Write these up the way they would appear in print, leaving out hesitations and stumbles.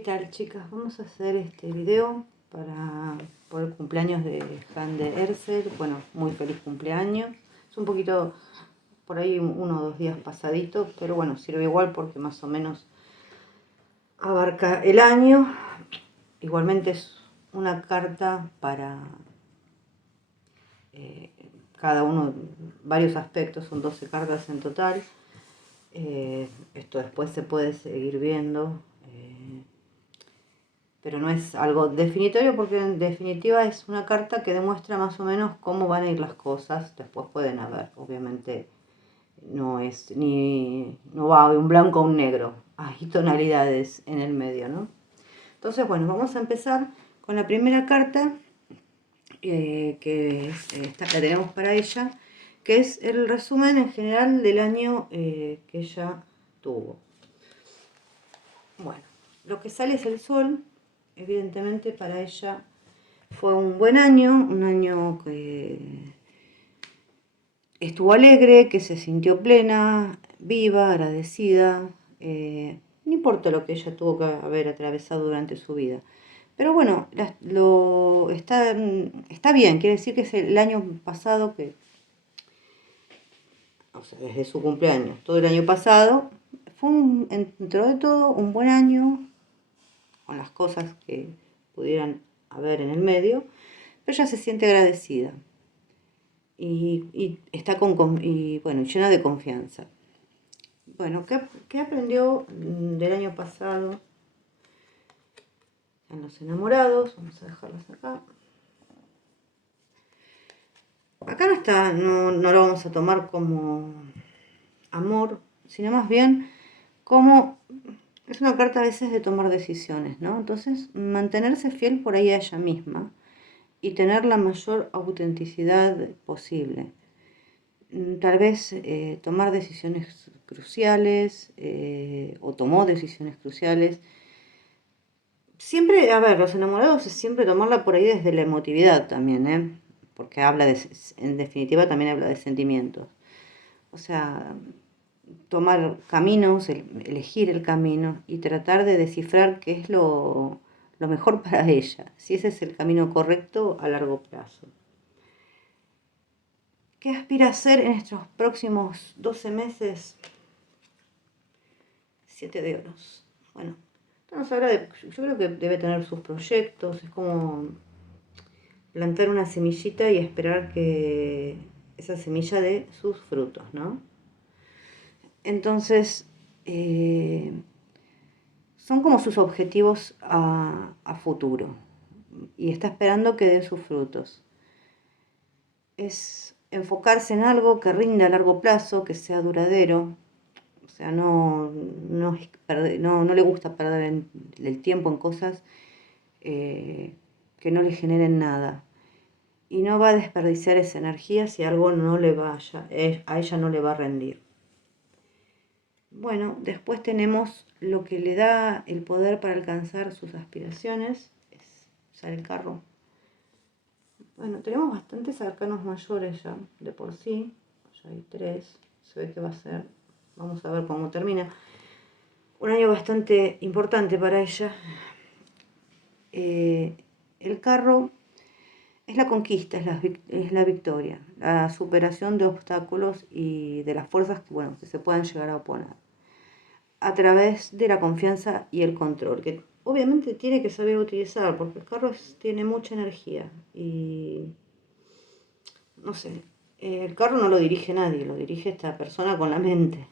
¿Qué tal, chicas? Vamos a hacer este video por el cumpleaños de Hande Erzel. Bueno, muy feliz cumpleaños. Es un poquito por ahí 1 o 2 días pasadito, pero bueno, sirve igual porque más o menos abarca el año. Igualmente es una carta para cada uno, varios aspectos, son 12 cartas en total. Esto después se puede seguir viendo. Pero no es algo definitorio porque en definitiva es una carta que demuestra más o menos cómo van a ir las cosas. Después pueden haber, obviamente no va de un blanco a un negro, hay tonalidades en el medio, ¿no? Entonces, bueno, vamos a empezar con la primera carta que es esta que tenemos para ella, que es el resumen en general del año que ella tuvo. Bueno, lo que sale es el sol. Evidentemente para ella fue un buen año, un año que estuvo alegre, que se sintió plena, viva, agradecida, no importa lo que ella tuvo que haber atravesado durante su vida. Pero bueno, está bien, quiere decir que es el año pasado, o sea, desde su cumpleaños, todo el año pasado, fue dentro de todo un buen año, con las cosas que pudieran haber en el medio, pero ella se siente agradecida y está bueno, llena de confianza. Bueno, ¿qué aprendió del año pasado en los enamorados? Vamos a dejarlas acá. Acá no lo vamos a tomar como amor, sino más bien como es una carta a veces de tomar decisiones, ¿no? Entonces, mantenerse fiel por ahí a ella misma y tener la mayor autenticidad posible. Tal vez tomar decisiones cruciales o tomó decisiones cruciales. Siempre, a ver, los enamorados es siempre tomarla por ahí desde la emotividad también, porque en definitiva también habla de sentimientos. O sea, tomar caminos, elegir el camino y tratar de descifrar qué es lo mejor para ella, si ese es el camino correcto a largo plazo. ¿Qué aspira a hacer en estos próximos 12 meses? 7 de oros. Bueno, nos habla yo creo que debe tener sus proyectos, es como plantar una semillita y esperar que esa semilla dé sus frutos, ¿no? Entonces, son como sus objetivos a futuro y está esperando que dé sus frutos. Es enfocarse en algo que rinda a largo plazo, que sea duradero. O sea, no le gusta perder el tiempo en cosas que no le generen nada. Y no va a desperdiciar esa energía si algo no le a ella no le va a rendir. Bueno, después tenemos lo que le da el poder para alcanzar sus aspiraciones, es usar el carro. Bueno, tenemos bastantes arcanos mayores ya, de por sí. Ya hay 3, se ve que va a ser, vamos a ver cómo termina. Un año bastante importante para ella. El carro es la conquista, es la victoria, la superación de obstáculos y de las fuerzas que se puedan llegar a oponer. A través de la confianza y el control, que obviamente tiene que saber utilizar, porque el carro tiene mucha energía y no sé, el carro no lo dirige nadie, lo dirige esta persona con la mente.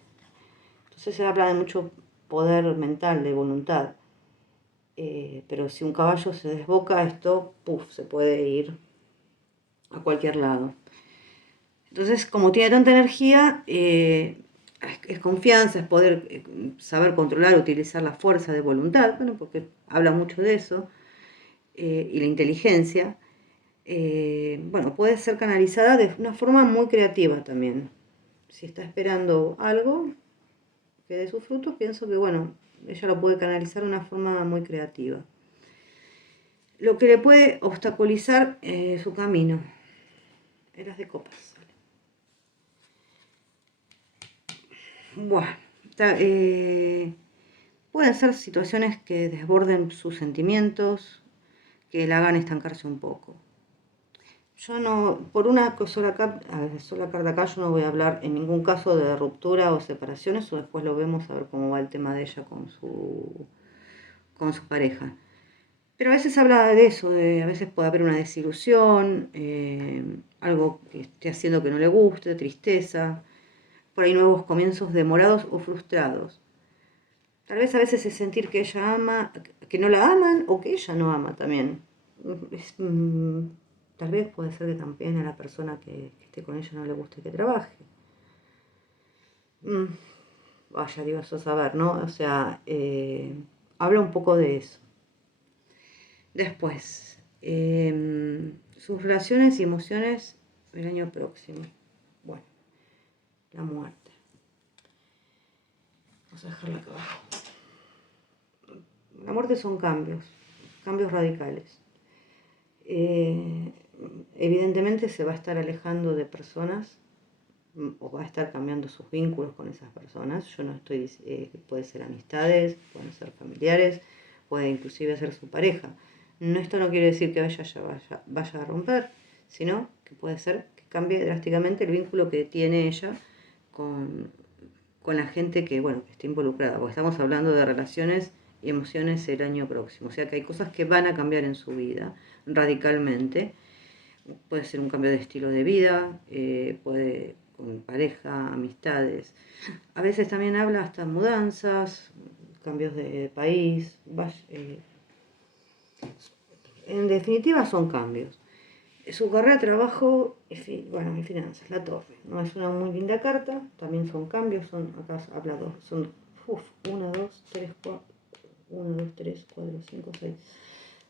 Entonces se habla de mucho poder mental, de voluntad. Pero si un caballo se desboca, esto se puede ir a cualquier lado. Entonces, como tiene tanta energía, es confianza, es poder saber controlar, utilizar la fuerza de voluntad, bueno, porque habla mucho de eso, y la inteligencia. Bueno, puede ser canalizada de una forma muy creativa también. Si está esperando algo que dé sus frutos, pienso que, bueno, ella lo puede canalizar de una forma muy creativa. Lo que le puede obstaculizar su camino. Eras de copas. Bueno, Pueden ser situaciones que desborden sus sentimientos, que la hagan estancarse un poco. Yo no, por una sola carta acá, yo no voy a hablar en ningún caso de ruptura o separaciones, eso después lo vemos a ver cómo va el tema de ella con su pareja. Pero a veces habla de eso, a veces puede haber una desilusión, algo que esté haciendo que no le guste, tristeza, por ahí nuevos comienzos demorados o frustrados. Tal vez a veces es sentir que ella ama, que no la aman o que ella no ama también. Tal vez puede ser que también a la persona que esté con ella no le guste que trabaje. Vaya, digo, eso saber, ¿no? O sea, habla un poco de eso. Después, sus relaciones y emociones el año próximo. Bueno, la muerte. Vamos a dejarla acá abajo. La muerte son cambios radicales. Evidentemente se va a estar alejando de personas o va a estar cambiando sus vínculos con esas personas. Yo no estoy, puede ser amistades, pueden ser familiares, puede inclusive ser su pareja. Esto no quiere decir que vaya a romper, sino que puede ser que cambie drásticamente el vínculo que tiene ella con, con la gente que, bueno, que esté involucrada, porque estamos hablando de relaciones y emociones el año próximo. O sea que hay cosas que van a cambiar en su vida radicalmente. Puede ser un cambio de estilo de vida, puede con pareja, amistades. A veces también habla hasta mudanzas, cambios de país. En definitiva son cambios. Su carrera, trabajo y finanzas, la torre. No es una muy linda carta, también son cambios, acá habla dos, son 1, 2, 3, 4, 1, 2, 3, 4, 5, 6.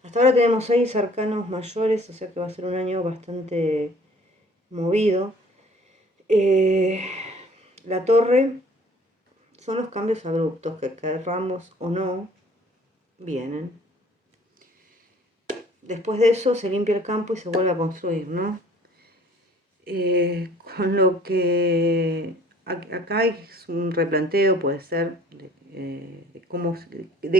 Hasta ahora tenemos 6 arcanos mayores, o sea que va a ser un año bastante movido. La torre son los cambios abruptos que querramos o no, vienen. Después de eso se limpia el campo y se vuelve a construir, ¿no? Con lo que acá hay un replanteo, puede ser, de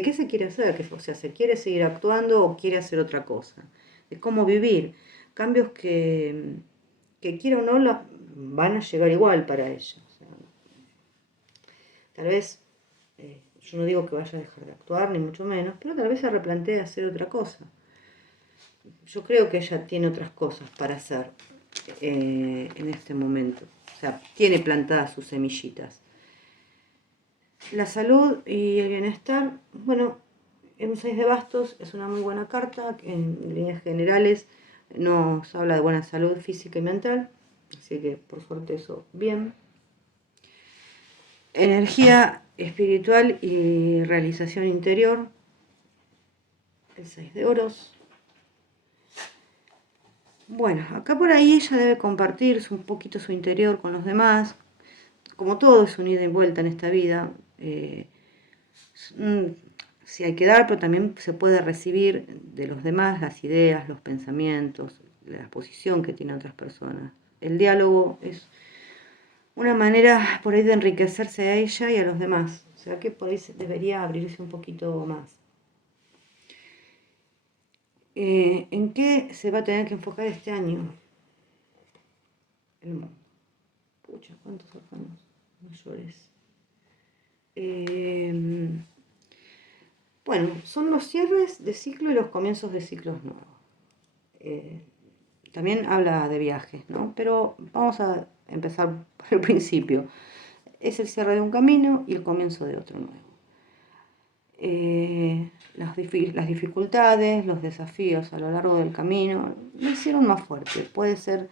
qué se quiere hacer, o sea, se quiere seguir actuando o quiere hacer otra cosa, de cómo vivir, cambios que quiera o no van a llegar igual para ella. O sea, tal vez, yo no digo que vaya a dejar de actuar, ni mucho menos, pero tal vez se replantea hacer otra cosa. Yo creo que ella tiene otras cosas para hacer en este momento. O sea, tiene plantadas sus semillitas. La salud y el bienestar, bueno, en un 6 de bastos es una muy buena carta, en líneas generales nos habla de buena salud física y mental, así que por suerte eso bien. Energía espiritual y realización interior, el 6 de oros. Bueno, acá por ahí ella debe compartir un poquito su interior con los demás. Como todo es un ida y vuelta en esta vida, sí hay que dar, pero también se puede recibir de los demás las ideas, los pensamientos, la posición que tienen otras personas. El diálogo es una manera por ahí de enriquecerse a ella y a los demás. O sea que por ahí debería abrirse un poquito más. ¿En qué se va a tener que enfocar este año? Pucha, ¿cuántos arcanos mayores? Bueno, son los cierres de ciclo y los comienzos de ciclos nuevos. También habla de viajes, ¿no? Pero vamos a empezar por el principio. Es el cierre de un camino y el comienzo de otro nuevo. Las dificultades, los desafíos a lo largo del camino lo hicieron más fuerte. Puede ser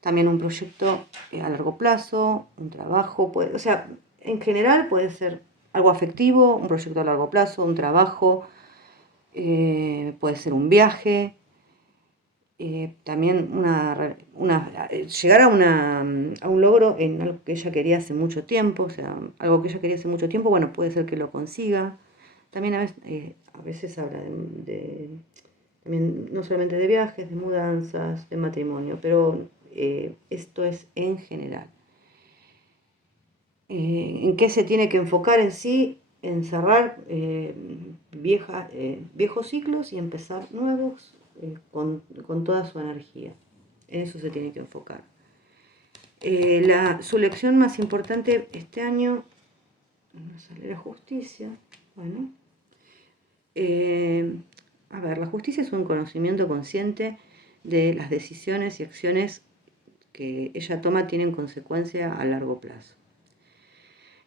también un proyecto a largo plazo, un trabajo, o sea, en general puede ser algo afectivo, un proyecto a largo plazo, un trabajo, puede ser un viaje, también llegar a un logro en algo que ella quería hace mucho tiempo, o sea, algo que ella quería hace mucho tiempo, bueno, puede ser que lo consiga. También a veces habla también no solamente de viajes, de mudanzas, de matrimonio, pero esto es en general. ¿En qué se tiene que enfocar en sí? en cerrar viejos ciclos y empezar nuevos con toda su energía. En eso se tiene que enfocar. Su lección más importante este año, no sale la justicia, bueno, a ver, la justicia es un conocimiento consciente de las decisiones y acciones que ella toma tienen consecuencia a largo plazo.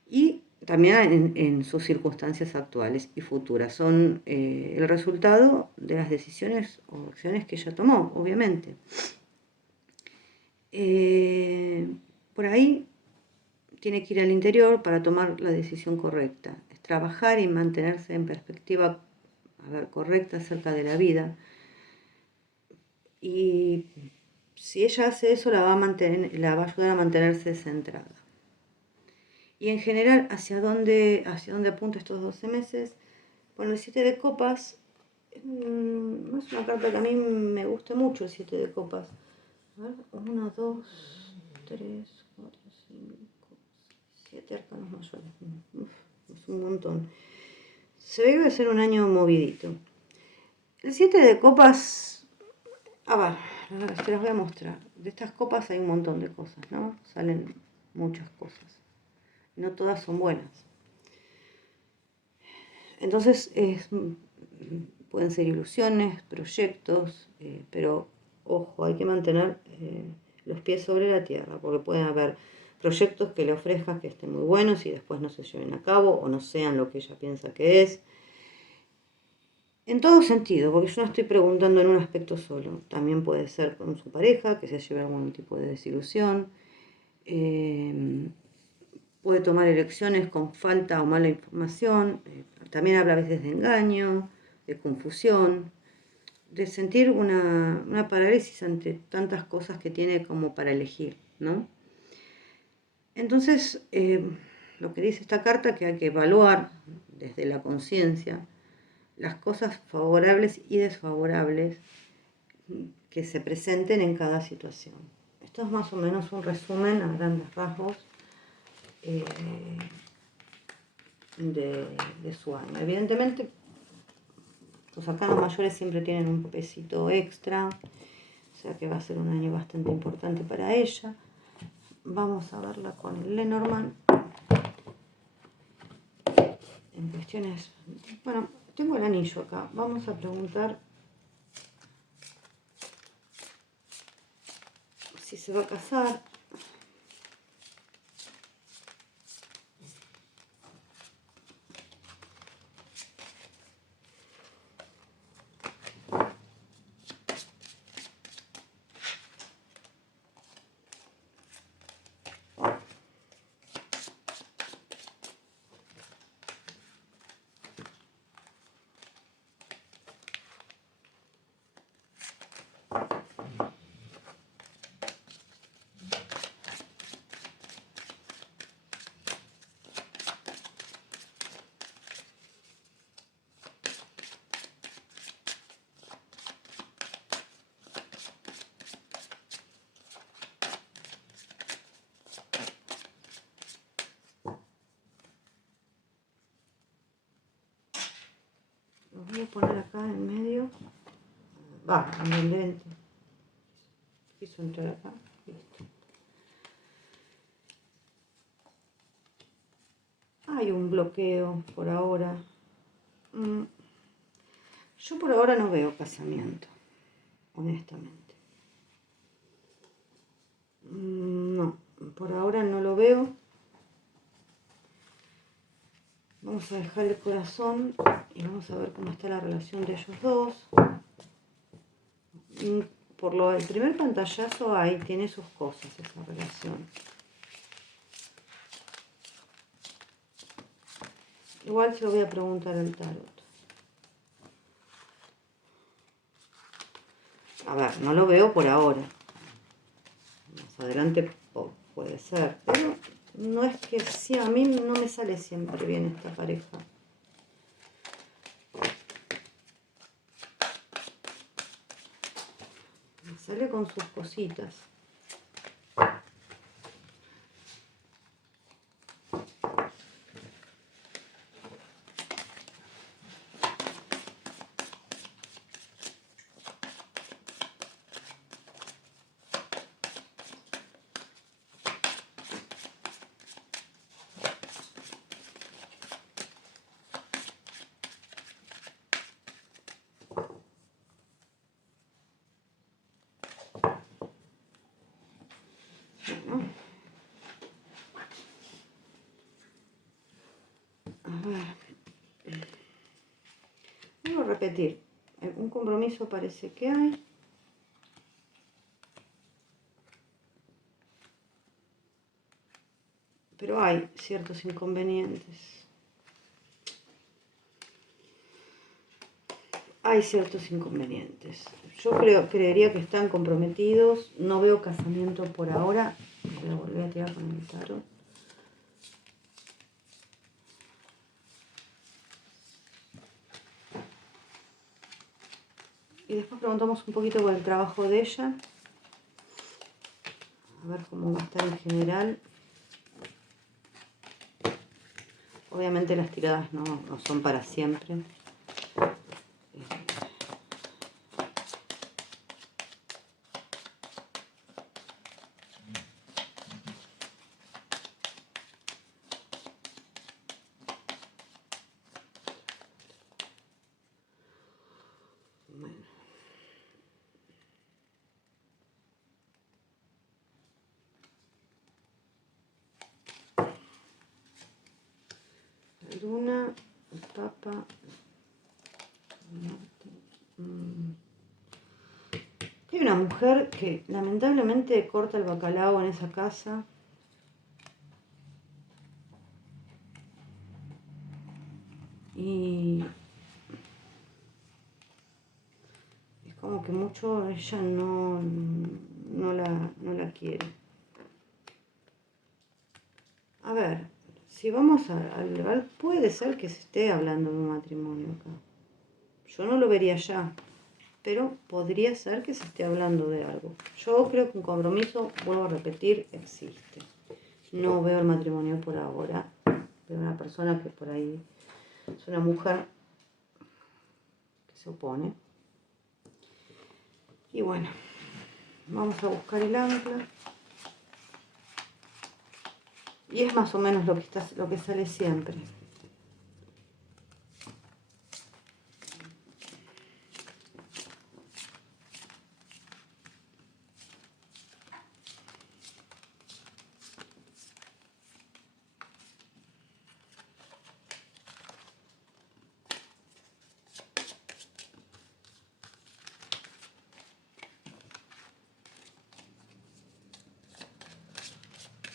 Y también en sus circunstancias actuales y futuras. Son el resultado de las decisiones o acciones que ella tomó, obviamente. Por ahí tiene que ir al interior para tomar la decisión correcta. Es trabajar y mantenerse en perspectiva correcta acerca de la vida. Y si ella hace eso, la va a ayudar a mantenerse centrada. Y en general, ¿hacia dónde apunta estos 12 meses? Bueno, el 7 de copas no es una carta que a mí me guste mucho, el 7 de copas. A ver, 1, 2, 3, 4, 5, 7 arcanos mayores. Es un montón. Se ve que va a ser un año movidito. El 7 de copas, a ver, te las voy a mostrar. De estas copas hay un montón de cosas, ¿no? Salen muchas cosas. No todas son buenas. Entonces, pueden ser ilusiones, proyectos, pero ojo, hay que mantener los pies sobre la tierra, porque pueden haber proyectos que le ofrezcan que estén muy buenos y después no se lleven a cabo o no sean lo que ella piensa que es. En todo sentido, porque yo no estoy preguntando en un aspecto solo. También puede ser con su pareja, que se lleve algún tipo de desilusión. Puede tomar elecciones con falta o mala información. También habla a veces de engaño, de confusión, de sentir una parálisis ante tantas cosas que tiene como para elegir, ¿no? Entonces, lo que dice esta carta que hay que evaluar desde la conciencia las cosas favorables y desfavorables que se presenten en cada situación. Esto es más o menos un resumen a grandes rasgos de su año. Evidentemente, los arcanos mayores siempre tienen un pesito extra, o sea que va a ser un año bastante importante para ella. Vamos a verla con el Lenormand. En cuestiones, bueno, tengo el anillo acá. Vamos a preguntar si se va a casar. Los voy a poner acá en medio. En el lente. Quiso entrar acá. Listo. Hay un bloqueo por ahora. Yo por ahora no veo casamiento, honestamente. No, por ahora no lo veo. Vamos a dejar el corazón y vamos a ver cómo está la relación de ellos dos. Por lo del primer pantallazo ahí tiene sus cosas esa relación. Igual se lo voy a preguntar al tarot. A ver, no lo veo por ahora. Más adelante puede ser, pero no es que sí, a mí no me sale siempre bien esta pareja. Me sale con sus cositas. Vuelvo a repetir, un compromiso parece que hay. Pero hay ciertos inconvenientes. Hay ciertos inconvenientes. Yo creería que están comprometidos. No veo casamiento por ahora. Voy a volver a tirar con el tarot. Y después preguntamos un poquito por el trabajo de ella. A ver cómo va a estar en general. Obviamente las tiradas no son para siempre. Bueno. La luna, el papa, Marte. Hay una mujer que lamentablemente corta el bacalao en esa casa. Y es como que mucho ella no la quiere. A ver, si vamos al legal, puede ser que se esté hablando de un matrimonio acá. Yo no lo vería ya, pero podría ser que se esté hablando de algo. Yo creo que un compromiso, vuelvo a repetir, existe. No veo el matrimonio por ahora. Veo una persona que por ahí es una mujer que se opone. Y bueno, vamos a buscar el ancla. Y es más o menos lo que sale siempre.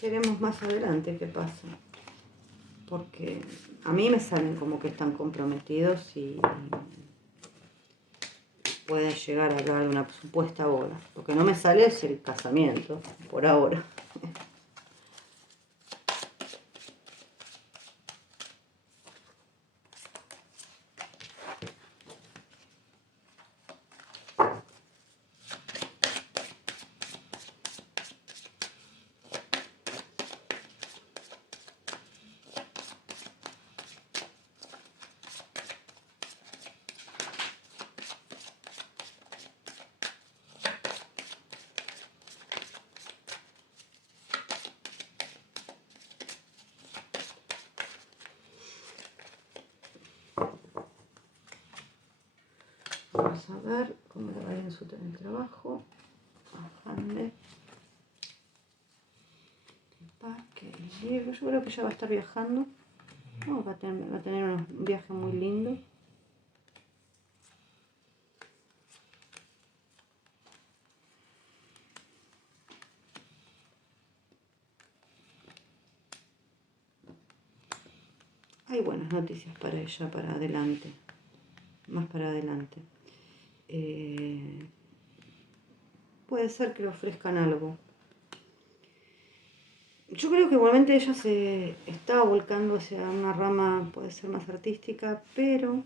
Veremos más adelante qué pasa. Porque a mí me salen como que están comprometidos y pueden llegar a hablar de una supuesta boda. Lo que no me sale es el casamiento, por ahora. Vamos a ver cómo le va a ir en el trabajo. Afán yo creo que ella va a estar viajando. No, va a tener un viaje muy lindo. Hay buenas noticias para ella, para adelante. Más para adelante. Puede ser que le ofrezcan algo. Yo creo que igualmente ella se está volcando hacia una rama, puede ser más artística, pero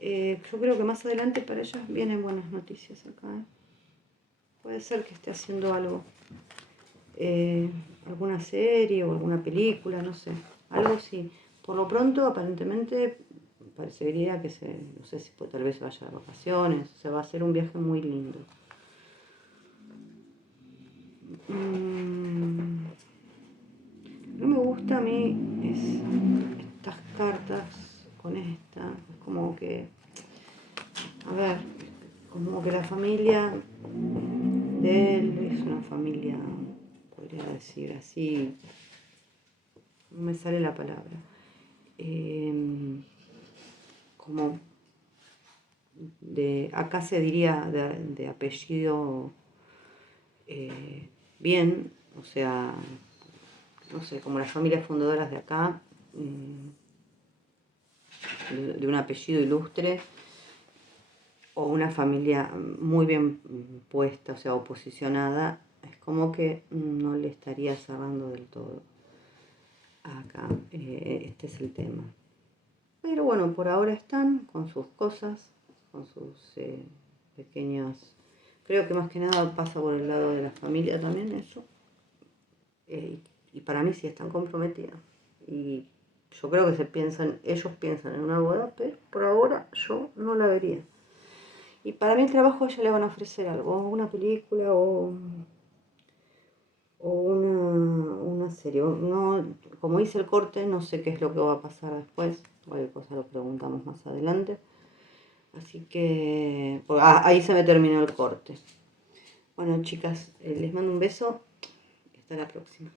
yo creo que más adelante para ella vienen buenas noticias acá. Puede ser que esté haciendo algo, alguna serie o alguna película, no sé, algo sí. Por lo pronto, aparentemente, parecería que no sé si tal vez vaya de vacaciones, o sea, va a ser un viaje muy lindo. No me gusta a mí estas cartas con esta, es como que, a ver, como que la familia de él es una familia, podría decir así, no me sale la palabra, como acá se diría de apellido bien, o sea, no sé, como las familias fundadoras de acá, de un apellido ilustre, o una familia muy bien puesta, o sea, o posicionada, es como que no le estaría cerrando del todo acá. Este es el tema. Pero bueno, por ahora están con sus cosas, con sus pequeños... Creo que más que nada pasa por el lado de la familia también eso. Y para mí sí están comprometidas. Y yo creo que ellos piensan en una boda, pero por ahora yo no la vería. Y para mí el trabajo ya le van a ofrecer algo, una película o una serie. No, como hice el corte, no sé qué es lo que va a pasar después. Cualquier cosa lo preguntamos más adelante. Así que ahí se me terminó el corte. Bueno, chicas, les mando un beso y hasta la próxima.